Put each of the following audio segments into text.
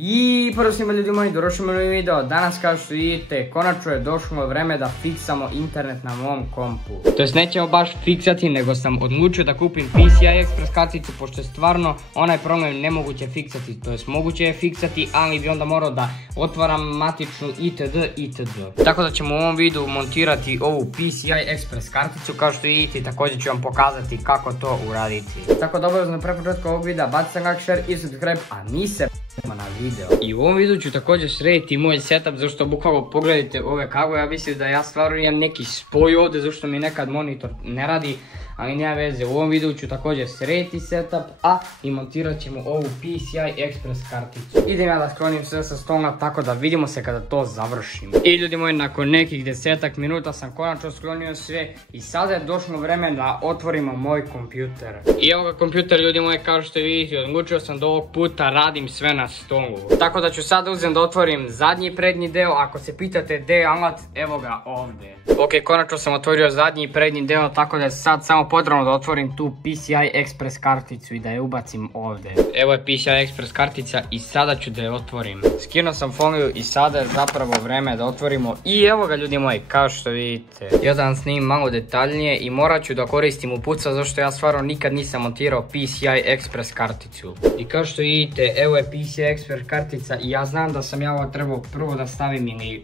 I prvo svima ljudi moji, došli u novi video. Danas kao što vidite, konačno je došlo vreme da fiksamo internet na mom kompu. To jest nećemo baš fiksati, nego sam odlučio da kupim PCI Express karticu, pošto je stvarno onaj problem nemoguće fiksati. To jest moguće je fiksati, ali bi onda morao da otvaram matičnu itd. Tako da ćemo u ovom videu montirati ovu PCI Express karticu. Kao što vidite, također ću vam pokazati kako to uraditi. Tako da obavezno pre početka ovog videa bacite like, share i subscribe, a mi se na video. I u ovom videu ću također srediti moj setup, zašto bukvalno pogledajte ove kabele. Ja mislim da ja stvarno imam neki spoj ovdje, zašto mi nekad monitor ne radi, ali nema veze. U ovom videu ću također srediti setup, a i montirat ćemo ovu PCI Express karticu. Idem ja da sklonim sve sa stola, tako da vidimo se kada to završimo. I ljudi moji, nakon nekih 10 minuta sam konačno sklonio sve i sada je došlo vreme da otvorimo moj kompjuter. I evo ga kompjuter, ljudi moji, kao što vidite, odlučio sam da ovog puta radim sve na stolu. Tako da ću sada uzem da otvorim zadnji i prednji deo. Ako se pitate gdje je alat, evo ga ovdje. Ok, konačno sam otvorio zadnji i prednji deo, tako da je sad samo potrebno da otvorim tu PCI Express karticu i da je ubacim ovdje. Evo je PCI Express kartica i sada ću da je otvorim. Skinuo sam foliju i sada je zapravo vreme da otvorimo. I evo ga ljudi moji, kao što vidite. Ja da vam snimim malo detaljnije i morat ću da koristim uputstva, zašto ja stvarno nikad nisam montirao PCI Express karticu. I kao što vidite, evo je PCI Express kartica i ja znam da sam ja ovo trebao prvo da stavim ili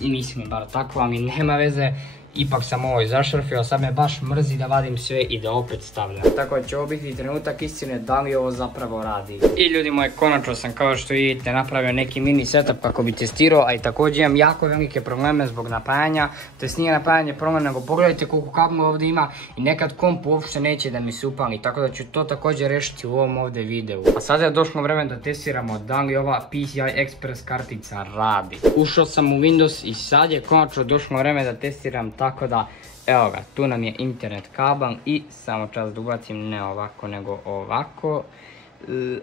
mislim bar tako, ali nema veze. Ipak sam ovo zašrfio, sad me baš mrzi da vadim sve i da opet stavljam. Tako da će ovo biti trenutak istine da li ovo zapravo radi. I ljudi moji, konačno sam, kao što vidite, napravio neki mini setup kako bi testirao, a i također imam jako velike probleme zbog napajanja. To jest nije napajanje problem, nego pogledajte koliko kabla ovdje ima i nekad komp uopšte neće da mi se upali, tako da ću to također rešiti u ovom ovdje videu. A sada je došlo vreme da testiramo da li ova PCI Express kartica radi. Ušao sam u Windows i sad je konačno došlo vreme da testiram. Tako da, evo ga, tu nam je internet kabel i samo čas da ubacim, ne ovako nego ovako.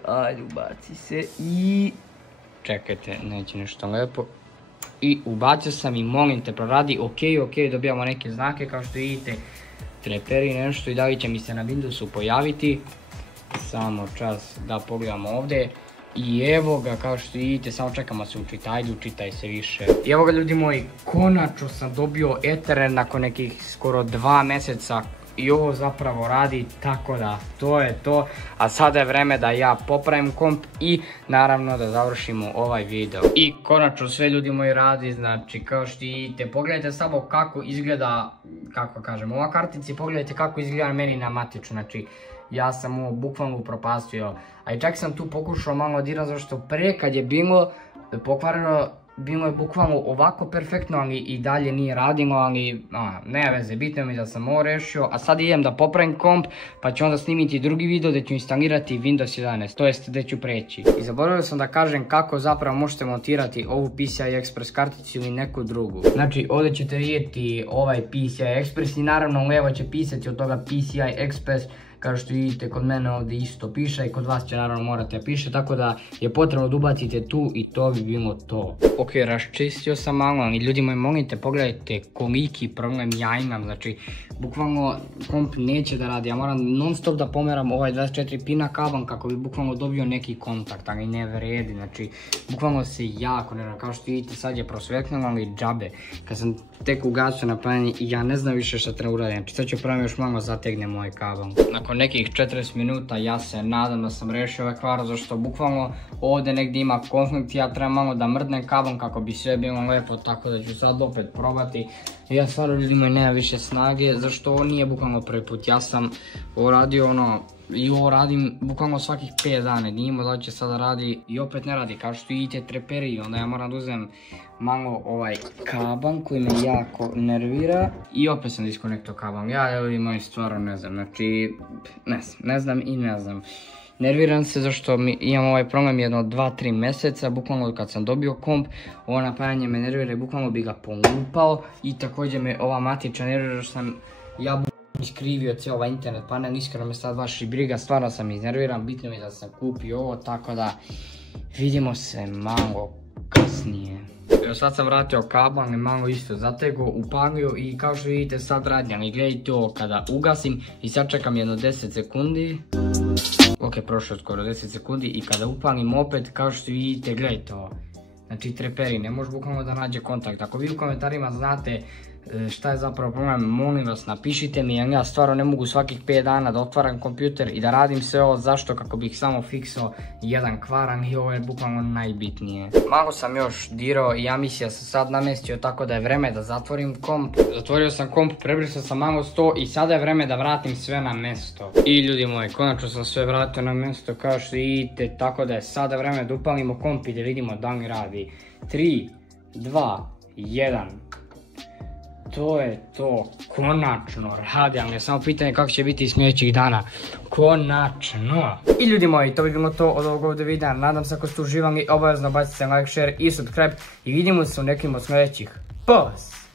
Ajde, ubaci se i... Čekajte, neće nešto lepo. I ubacio sam i molim te proradi, ok, dobijamo neke znake kao što vidite. Treperi nešto i da li će mi se na Windowsu pojaviti. Samo čas da pogledamo ovdje. I evo ga, kao što vidite, samo čekamo se učita, ajde učitaj se više. I evo ga ljudi moji, konačno sam dobio Ethernet nakon nekih skoro 2 mjeseca i ovo zapravo radi, tako da to je to. A sada je vreme da ja popravim komp i naravno da završimo ovaj video. I konačno sve ljudi moji radi, znači kao što vidite, pogledajte samo kako izgleda, kako kažem, ova kartica, pogledajte kako izgleda meni na matiču, znači ja sam ovo bukvalno upropastio, a i čak sam tu pokušao malo dirati, zašto pre kad je bilo pokvareno, bilo je bukvalno ovako perfektno, ali i dalje nije radilo, ali ne veze, bitno mi da sam ovo rešio, a sad idem da popravim komp, pa ću onda snimiti drugi video gdje ću instalirati Windows 11, to jest gdje ću preći. I zaboravio sam da kažem kako zapravo možete montirati ovu PCI Express karticu ili neku drugu. Znači ovdje ćete vidjeti ovaj PCI Express i naravno levo će pisati od toga PCI Express. Kao što vidite, kod mene ovdje isto piše i kod vas će naravno morate piše, tako da je potrebno da ubacite tu i to bi bilo to. Ok, raščistio sam malo, ali ljudi moji, molite, pogledajte koliki problem ja imam, znači bukvalno komp neće da radi, ja moram non stop da pomeram ovaj 24 pina kabel kako bi bukvalno dobio neki kontakt, ali ne vredi, znači bukvalno se jako nervira, kao što vidite sad je prosvetljeno, ali džabe. Kad sam tek ugasio napajanje i ja ne znam više šta treba uraditi, znači sad ću pravo još malo zategnem ovaj kabel. Nakon nekih 40 minuta ja se nadam da sam rešio ovaj kvar, zašto bukvalno ovdje negdje ima konflikt, ja trebam malo da mrdnem kabel kako bi sve bilo lepo, tako da ću sad opet probati. Ja stvarno ljudima nema više snage, zašto ovo nije bukvalno prvi put, ja sam ovo radio i ovo radim bukvalno svakih 5 dana, nije imao da će sada radi i opet ne radi, kao što vidite treperi, onda ja moram da uzem malo ovaj kabel koji me jako nervira i opet sam diskonekto kabel. Ja ljudi moji stvarno ne znam, znači ne znam. Nerviram se zašto imam ovaj problem jedno 2-3 mjeseca, bukvalno kad sam dobio komp, ovo napajanje me nervira i bukvalno bi ga polupao i također me ova matica nervira što sam ja iskrivio cijel ovaj internet panel, iskreno me sad baš i briga, stvarno sam iznerviran, bitno mi da sam kupio ovo, tako da vidimo se malo kasnije. Evo sad sam vratio kabel, malo isto zatego, upalio i kao što vidite sad radi, ali gledajte ovo kada ugasim i sad čekam jedno 10 sekundi. koliko je prošlo, skoro 10 sekundi i kada upalim opet, kao što vidite, gledajte ovo. Znači treperi, ne može bukvalno da nađe kontakt. Ako vi u komentarima znate šta je zapravo problem, molim vas napišite mi, jer ja stvarno ne mogu svakih 5 dana da otvaram kompjuter i da radim sve ovo. Zašto? Kako bih samo fiksao jedan kvaran i ovo je bukvalno najbitnije. Malo sam još dirao i ja mislim da sam sad namestio tako da je vreme da zatvorim komp. Zatvorio sam komp, prebrisao sam malo sto i sada je vreme da vratim sve na mesto. I ljudi moji, konačno sam sve vratio na mesto kao što vidite, tako da je sada vreme da upalimo komp i da vidimo da li radi. 3, 2, 1. To je to, konačno radi, ali je samo pitanje kako će biti sljedećih dana. Konačno! I ljudi moji, to bi bilo to od ovog ovdje videa. Nadam se ako ste uživali, obavezno bacite like, share i subscribe i vidimo se u nekim od sljedećih. Pozdrav!